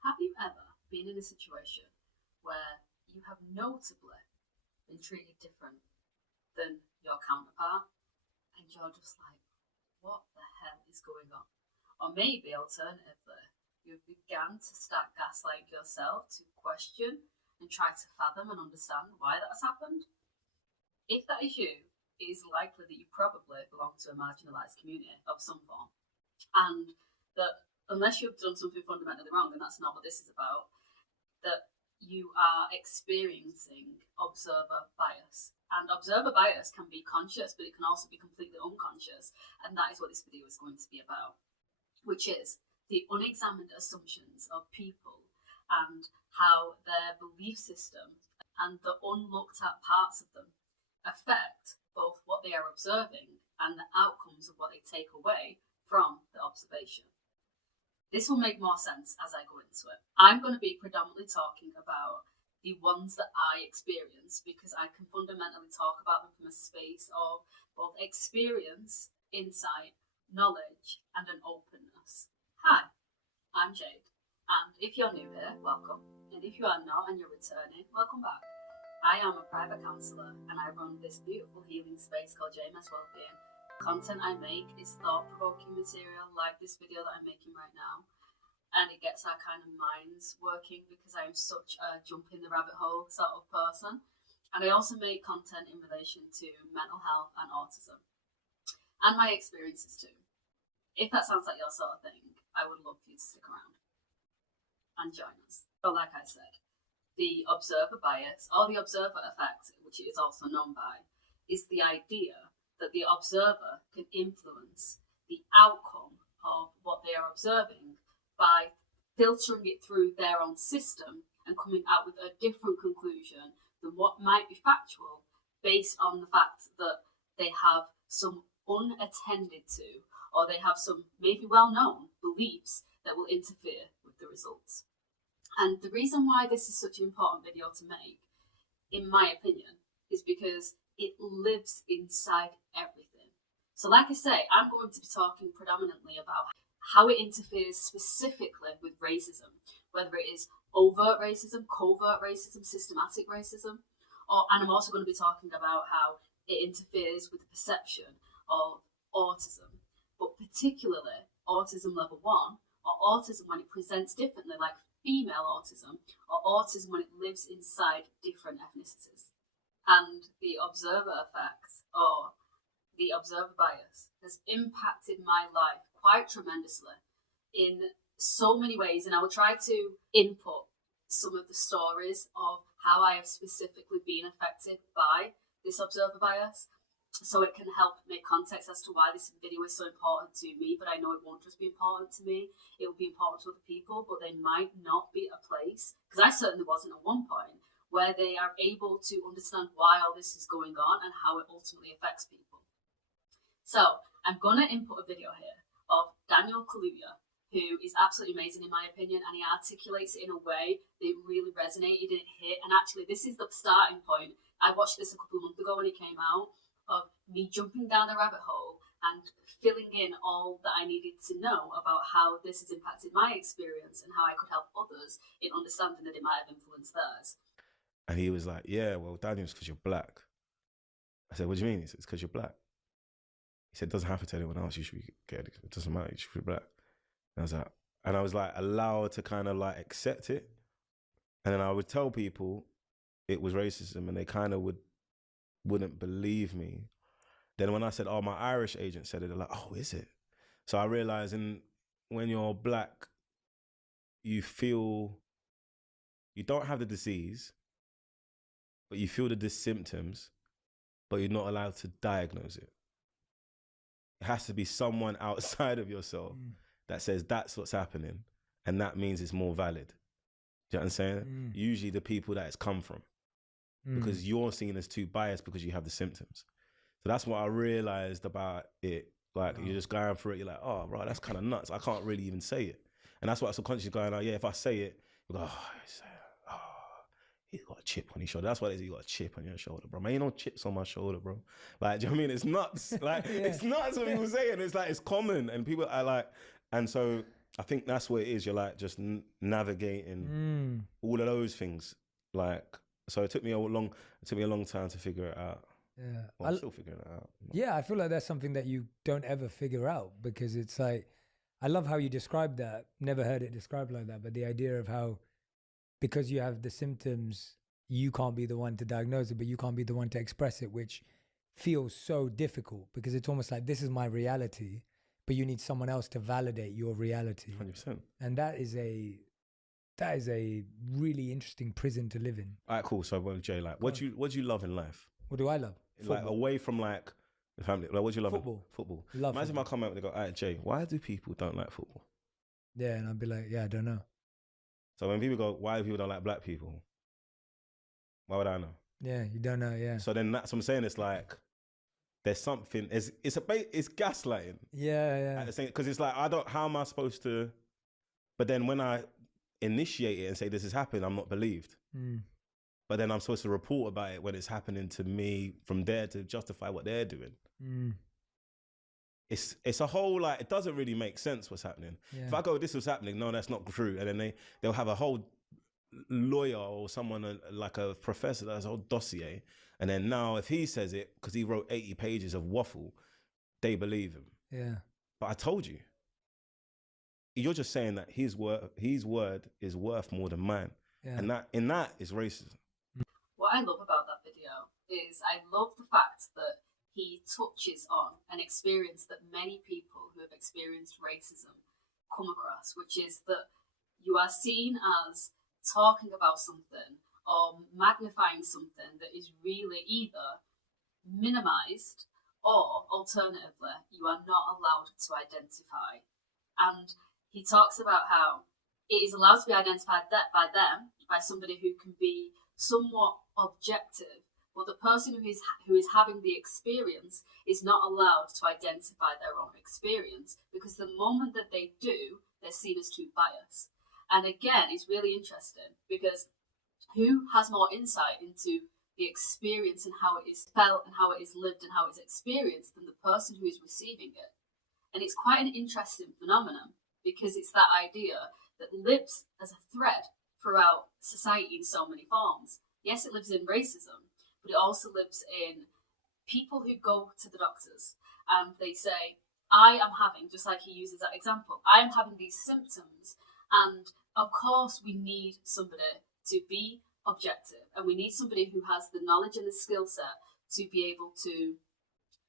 Have you ever been in a situation where you have notably been treated different than your counterpart and you're just like, what the hell is going on? Or maybe alternatively, you began to start gaslighting yourself to question and try to fathom and understand why that's happened. If that is you, it is likely that you probably belong to a marginalised community of some form. And that unless you've done something fundamentally wrong, and that's not what this is about, that you are experiencing observer bias. And observer bias can be conscious, but it can also be completely unconscious. And that is what this video is going to be about, which is the unexamined assumptions of people and how their belief system and the unlooked at parts of them affect both what they are observing and the outcomes of what they take away from the observation. This will make more sense as I go into it. I'm going to be predominantly talking about the ones that I experience because I can fundamentally talk about them from a space of both experience, insight, knowledge, and an openness. Hi, I'm Jade, and if you're new here, welcome. And if you are not and you're returning, welcome back. I am a private counsellor and I run this beautiful healing space called JMS Wellbeing. Content I make is thought-provoking material like this video that I'm making right now, and it gets our kind of minds working because I am such a jump in the rabbit hole sort of person. And I also make content in relation to mental health and autism and my experiences too. If that sounds like your sort of thing, I would love for you to stick around and join us. But like I said, the observer bias, or the observer effect, which it is also known by, is the idea that the observer can influence the outcome of what they are observing by filtering it through their own system and coming out with a different conclusion than what might be factual based on the fact that they have some unattended to, or they have some maybe well-known beliefs that will interfere with the results. And the reason why this is such an important video to make, in my opinion, is because it lives inside everything. So like I say, I'm going to be talking predominantly about how it interferes specifically with racism, whether it is overt racism, covert racism, systematic racism, and I'm also going to be talking about how it interferes with the perception of autism, but particularly autism level 1, or autism when it presents differently, like female autism, or autism when it lives inside different ethnicities. And the observer effect, or the observer bias, has impacted my life quite tremendously in so many ways. And I will try to input some of the stories of how I have specifically been affected by this observer bias, so it can help make context as to why this video is so important to me. But I know it won't just be important to me, it will be important to other people, but they might not be at a place, because I certainly wasn't at one point, where they are able to understand why all this is going on and how it ultimately affects people. So I'm going to input a video here of Daniel Kaluuya, who is absolutely amazing in my opinion, and he articulates it in a way that really resonated and it hit. And actually, this is the starting point. I watched this a couple of months ago when it came out, of me jumping down the rabbit hole and filling in all that I needed to know about how this has impacted my experience and how I could help others in understanding that it might have influenced theirs. And he was like, yeah, well, Daniel, it's because you're black. I said, what do you mean? He said, it's because you're black. He said, it doesn't happen to anyone else. You should be getting it. It doesn't matter. You should be black. And I was like allowed to kind of like accept it. And then I would tell people it was racism and they kind of wouldn't believe me. Then when I said, oh, my Irish agent said it, they're like, oh, is it? So I realized when you're black, you don't have the disease, but you feel the symptoms, but you're not allowed to diagnose it. It has to be someone outside of yourself that says that's what's happening, and that means it's more valid. Do you know what I'm saying? Usually the people that it's come from. Because you're seen as too biased because you have the symptoms. So that's what I realized about it. Like, you're just going through it, you're like, oh, right, that's kind of nuts. I can't really even say it. And that's what I subconsciously going like, yeah, if I say it, you go, he's got a chip on his shoulder. That's what it is, you got a chip on your shoulder, bro. Man, ain't no chips on my shoulder, bro. Like, do you know what I mean? It's nuts. Like, It's nuts what people say, and it's like, it's common. And people are like, and so I think that's what it is. You're like just navigating all of those things. Like, so it took me a long time to figure it out. Yeah. Well, I'm still figuring it out. Yeah, I feel like that's something that you don't ever figure out, because it's like, I love how you described that. Never heard it described like that, but the idea of how, because you have the symptoms, you can't be the one to diagnose it, but you can't be the one to express it, which feels so difficult, because it's almost like, this is my reality, but you need someone else to validate your reality. 100%. And that is a really interesting prison to live in. All right, cool. So, well, Jay, like, what do you love in life? What do I love? Like, away from like the family. Like, what do you love? Football. Love. Imagine if I come out and they go, "All right, Jay, why do people don't like football?" Yeah, and I'd be like, yeah, I don't know. So when people go, "Why do people don't like black people?" Why would I know? Yeah, you don't know. Yeah. So then that's what I'm saying. It's like there's something. It's gaslighting. Yeah. Because it's like how am I supposed to? But then when I initiate it and say this has happened, I'm not believed. But then I'm supposed to report about it when it's happening to me from there to justify what they're doing. It's a whole, like, it doesn't really make sense what's happening. Yeah. If I go, this was happening, no, that's not true. And then they'll have a whole lawyer or someone like a professor that has a whole dossier. And then now if he says it, because he wrote 80 pages of waffle, they believe him. Yeah. But I told you. You're just saying that his word is worth more than mine. Yeah. And that is racism. What I love about that video is I love the fact that he touches on an experience that many people who have experienced racism come across, which is that you are seen as talking about something or magnifying something that is really either minimized or alternatively you are not allowed to identify. And he talks about how it is allowed to be identified by them, by somebody who can be somewhat objective, but the person who is having the experience is not allowed to identify their own experience, because the moment that they do, they're seen as too biased. And again, it's really interesting because who has more insight into the experience and how it is felt and how it is lived and how it's experienced than the person who is receiving it? And it's quite an interesting phenomenon, because it's that idea that lives as a thread throughout society in so many forms. Yes, it lives in racism, but it also lives in people who go to the doctors and they say, I am having, just like he uses that example, I am having these symptoms. And of course we need somebody to be objective, and we need somebody who has the knowledge and the skill set to be able to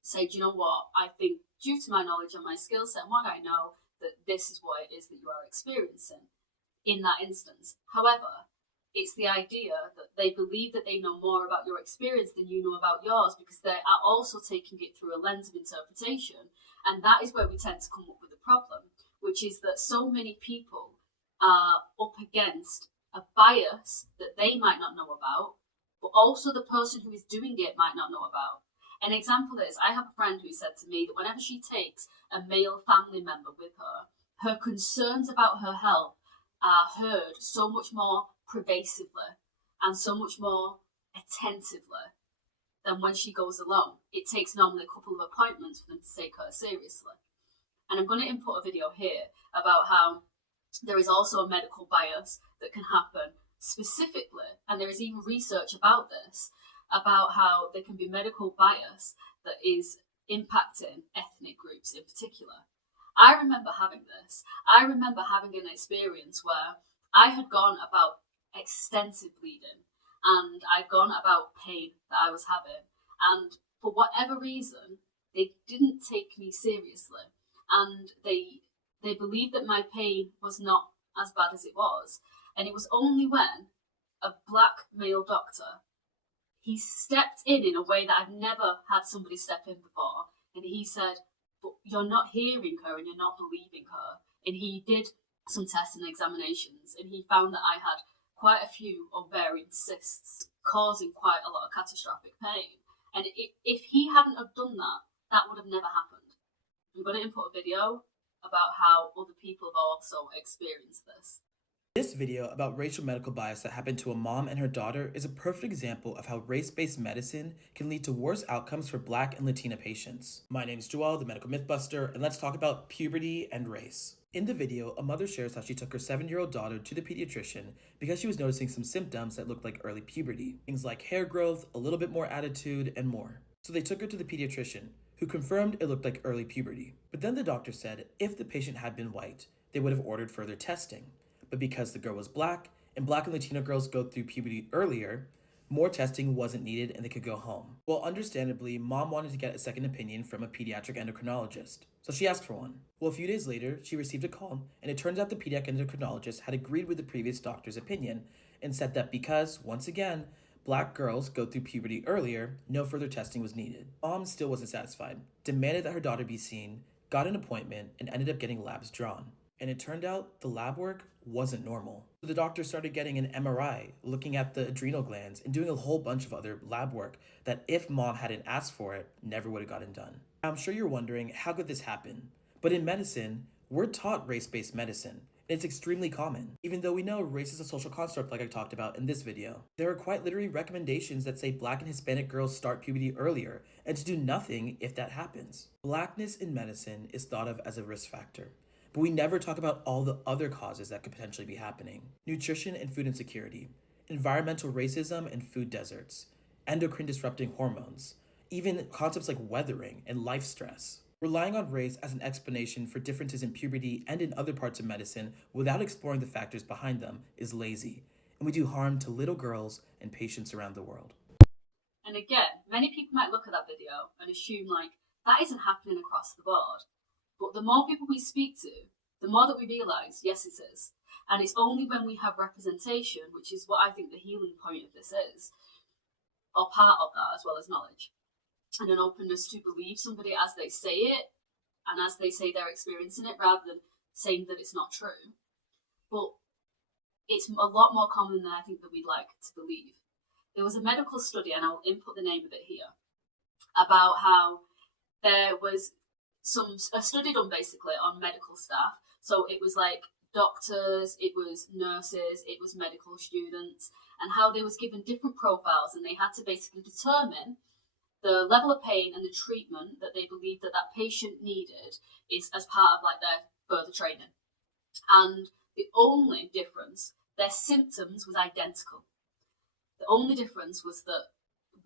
say, do you know what, I think due to my knowledge and my skill set and what I know, that this is what it is that you are experiencing in that instance. However, it's the idea that they believe that they know more about your experience than you know about yours, because they are also taking it through a lens of interpretation. And that is where we tend to come up with a problem, which is that so many people are up against a bias that they might not know about, but also the person who is doing it might not know about. An example is, I have a friend who said to me that whenever she takes a male family member with her, her concerns about her health are heard so much more pervasively and so much more attentively than when she goes alone. It takes normally a couple of appointments for them to take her seriously. And I'm going to input a video here about how there is also a medical bias that can happen specifically, and there is even research about this, about how there can be medical bias that is impacting ethnic groups in particular. I remember having this. I remember having an experience where I had gone about extensive bleeding and I'd gone about pain that I was having, and for whatever reason they didn't take me seriously, and they believed that my pain was not as bad as it was. And it was only when a black male doctor, he stepped in a way that I've never had somebody step in before, and he said, but you're not hearing her and you're not believing her. And he did some tests and examinations, and he found that I had quite a few ovarian cysts causing quite a lot of catastrophic pain. And if he hadn't have done that, that would have never happened. I'm going to input a video about how other people have also experienced this. This video about racial medical bias that happened to a mom and her daughter is a perfect example of how race-based medicine can lead to worse outcomes for Black and Latina patients. My name is Joel, the Medical Mythbuster, and let's talk about puberty and race. In the video, a mother shares how she took her 7-year-old daughter to the pediatrician because she was noticing some symptoms that looked like early puberty. Things like hair growth, a little bit more attitude, and more. So they took her to the pediatrician, who confirmed it looked like early puberty. But then the doctor said if the patient had been white, they would have ordered further testing. But because the girl was black, and black and Latino girls go through puberty earlier, more testing wasn't needed and they could go home. Well, understandably, mom wanted to get a second opinion from a pediatric endocrinologist, so she asked for one. Well, a few days later, she received a call, and it turns out the pediatric endocrinologist had agreed with the previous doctor's opinion and said that because, once again, black girls go through puberty earlier, no further testing was needed. Mom still wasn't satisfied, demanded that her daughter be seen, got an appointment, and ended up getting labs drawn. And it turned out the lab work wasn't normal. So the doctor started getting an MRI, looking at the adrenal glands, and doing a whole bunch of other lab work that if mom hadn't asked for it, never would have gotten done. I'm sure you're wondering, how could this happen? But in medicine, we're taught race-based medicine, and it's extremely common. Even though we know race is a social construct like I talked about in this video, there are quite literally recommendations that say black and Hispanic girls start puberty earlier, and to do nothing if that happens. Blackness in medicine is thought of as a risk factor, but we never talk about all the other causes that could potentially be happening. Nutrition and food insecurity, environmental racism and food deserts, endocrine disrupting hormones, even concepts like weathering and life stress. Relying on race as an explanation for differences in puberty and in other parts of medicine without exploring the factors behind them is lazy, and we do harm to little girls and patients around the world. And again, many people might look at that video and assume like that isn't happening across the board. But the more people we speak to, the more that we realise, yes, it is. And it's only when we have representation, which is what I think the healing point of this is, or part of that, as well as knowledge, and an openness to believe somebody as they say it, and as they say they're experiencing it, rather than saying that it's not true. But it's a lot more common than I think that we'd like to believe. There was a medical study, and I'll input the name of it here, about how there was a study done basically on medical staff. So it was like doctors, it was nurses, it was medical students, and how they was given different profiles, and they had to basically determine the level of pain and the treatment that they believed that that patient needed is as part of like their further training. And the only difference, their symptoms was identical. The only difference was that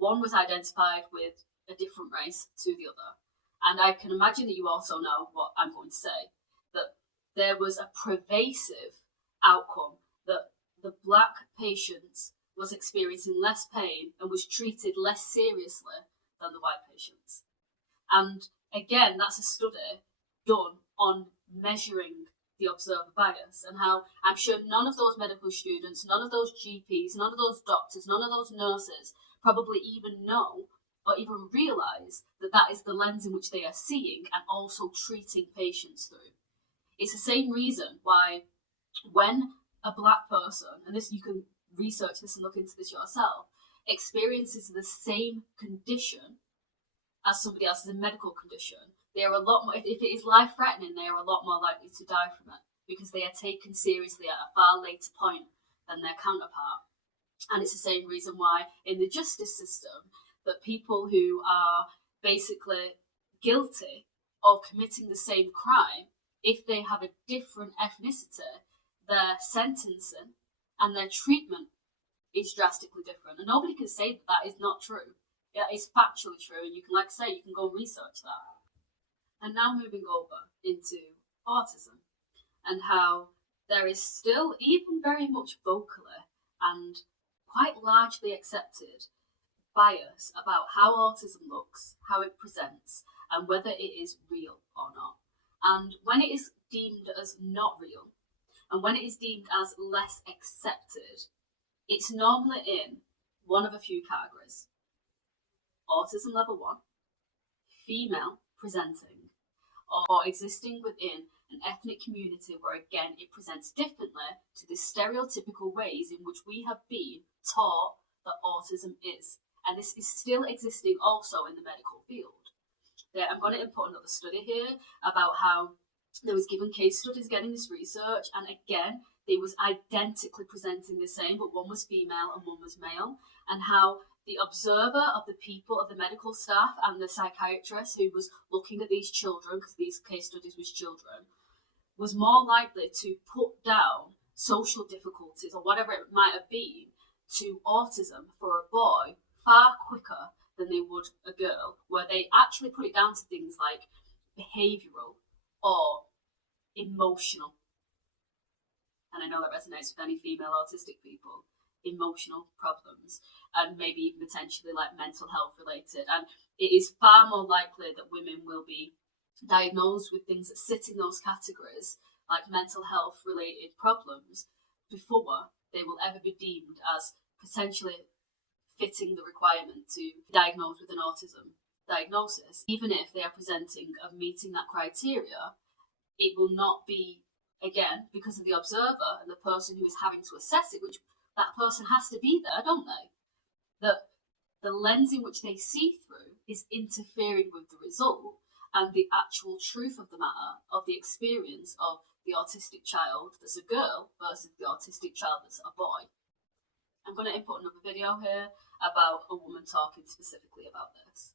one was identified with a different race to the other. And I can imagine that you also know what I'm going to say, that there was a pervasive outcome that the black patient was experiencing less pain and was treated less seriously than the white patients. And again, that's a study done on measuring the observer bias, and how I'm sure none of those medical students, none of those GPs, none of those doctors, none of those nurses probably even know or even realise that that is the lens in which they are seeing and also treating patients through. It's the same reason why when a black person, and this you can research this and look into this yourself, experiences the same condition as somebody else's medical condition, they are a lot more, if it is life-threatening, they are a lot more likely to die from it because they are taken seriously at a far later point than their counterpart. And it's the same reason why in the justice system, that people who are basically guilty of committing the same crime, if they have a different ethnicity, their sentencing and their treatment is drastically different. And nobody can say that that is not true. Yeah, it's factually true, and you can, like I say, you can go and research that. And now moving over into autism, and how there is still, even very much vocally and quite largely accepted, bias about how autism looks, how it presents, and whether it is real or not. And when it is deemed as not real, and when it is deemed as less accepted, it's normally in one of a few categories. Autism level 1, female presenting, or existing within an ethnic community where again it presents differently to the stereotypical ways in which we have been taught that autism is. And this is still existing also in the medical field. I'm going to input another study here about how there was given case studies getting this research, and again, they was identically presenting the same, but one was female and one was male, and how the observer of the people, of the medical staff and the psychiatrist who was looking at these children, because these case studies was children, was more likely to put down social difficulties or whatever it might have been to autism for a boy far quicker than they would a girl, where they actually put it down to things like behavioural or emotional. And I know that resonates with any female autistic people. Emotional problems, and maybe even potentially like mental health related. And it is far more likely that women will be diagnosed with things that sit in those categories, like mental health related problems, before they will ever be deemed as potentially fitting the requirement to be diagnosed with an autism diagnosis. Even if they are presenting of meeting that criteria, it will not be, again, because of the observer and the person who is having to assess it, which that person has to be there, don't they? That the lens in which they see through is interfering with the result and the actual truth of the matter, of the experience of the autistic child that's a girl versus the autistic child that's a boy. I'm going to input another video here about a woman talking specifically about this.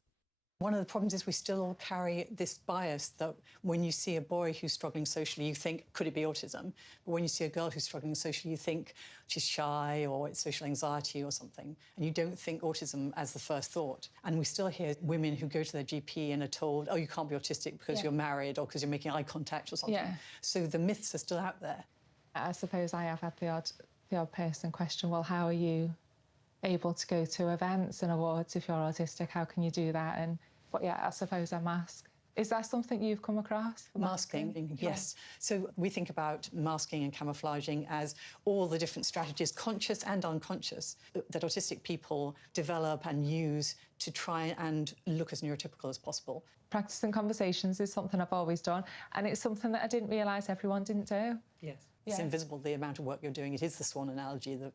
One of the problems is we still carry this bias that when you see a boy who's struggling socially, you think, could it be autism? But when you see a girl who's struggling socially, you think she's shy or it's social anxiety or something. And you don't think autism as the first thought. And we still hear women who go to their GP and are told, oh, you can't be autistic because you're married or because you're making eye contact or something. Yeah. So the myths are still out there. I suppose I have had the odd person question, well, how are you able to go to events and awards if you're autistic? How can you do that? But yeah, I suppose a mask. Is that something you've come across? Masking, yes. So we think about masking and camouflaging as all the different strategies, conscious and unconscious, that autistic people develop and use to try and look as neurotypical as possible. Practicing conversations is something I've always done, and it's something that I didn't realise everyone didn't do. Yes. It's invisible, the amount of work you're doing. It is the swan analogy that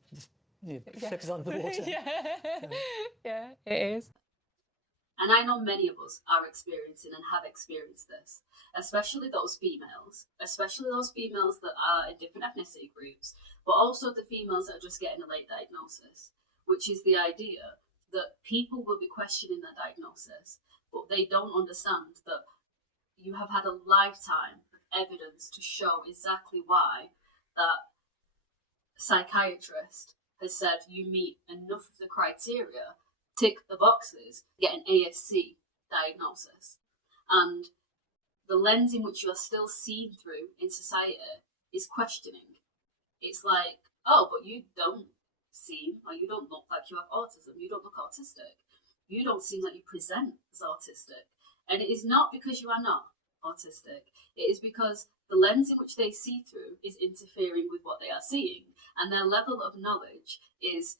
flips under the water. Yeah, it is. And I know many of us are experiencing and have experienced this, especially those females that are in different ethnicity groups, but also the females that are just getting a late diagnosis, which is the idea that people will be questioning their diagnosis, but they don't understand that you have had a lifetime of evidence to show exactly why that psychiatrist has said you meet enough of the criteria, tick the boxes, get an ASC diagnosis. And the lens in which you are still seen through in society is questioning. It's like, oh, but you don't seem, or you don't look like you have autism, you don't look autistic, you don't seem like you present as autistic. And it is not because you are not autistic, it is because the lens in which they see through is interfering with what they are seeing, and their level of knowledge is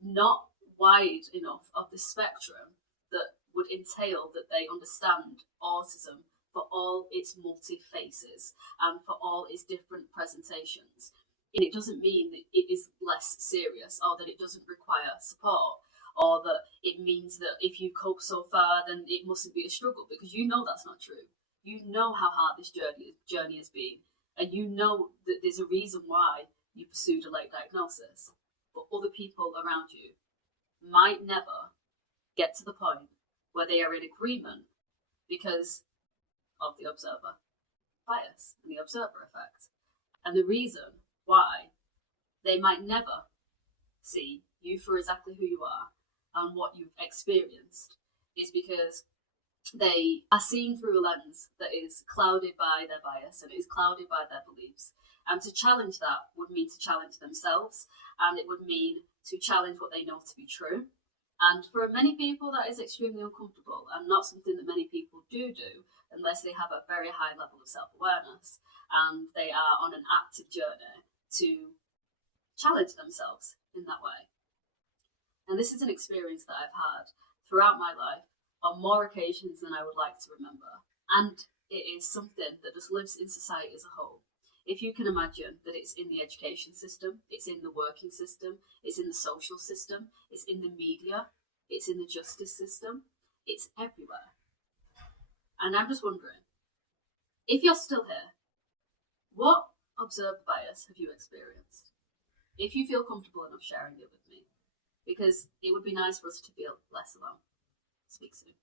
not wide enough of the spectrum that would entail that they understand autism for all its multi-faces and for all its different presentations. And it doesn't mean that it is less serious or that it doesn't require support or that it means that if you cope so far then it mustn't be a struggle, because you know that's not true. You know how hard this journey has been, and you know that there's a reason why you pursued a late diagnosis, but other people around you might never get to the point where they are in agreement because of the observer bias and the observer effect. And the reason why they might never see you for exactly who you are and what you've experienced is because they are seeing through a lens that is clouded by their bias and is clouded by their beliefs. And to challenge that would mean to challenge themselves, and it would mean to challenge what they know to be true. And for many people, that is extremely uncomfortable and not something that many people do unless they have a very high level of self-awareness and they are on an active journey to challenge themselves in that way. And this is an experience that I've had throughout my life on more occasions than I would like to remember. And it is something that just lives in society as a whole. If you can imagine that it's in the education system, it's in the working system, it's in the social system, it's in the media, it's in the justice system, it's everywhere. And I'm just wondering, if you're still here, what observed bias have you experienced? If you feel comfortable enough sharing it with me, because it would be nice for us to feel less alone. Speak soon.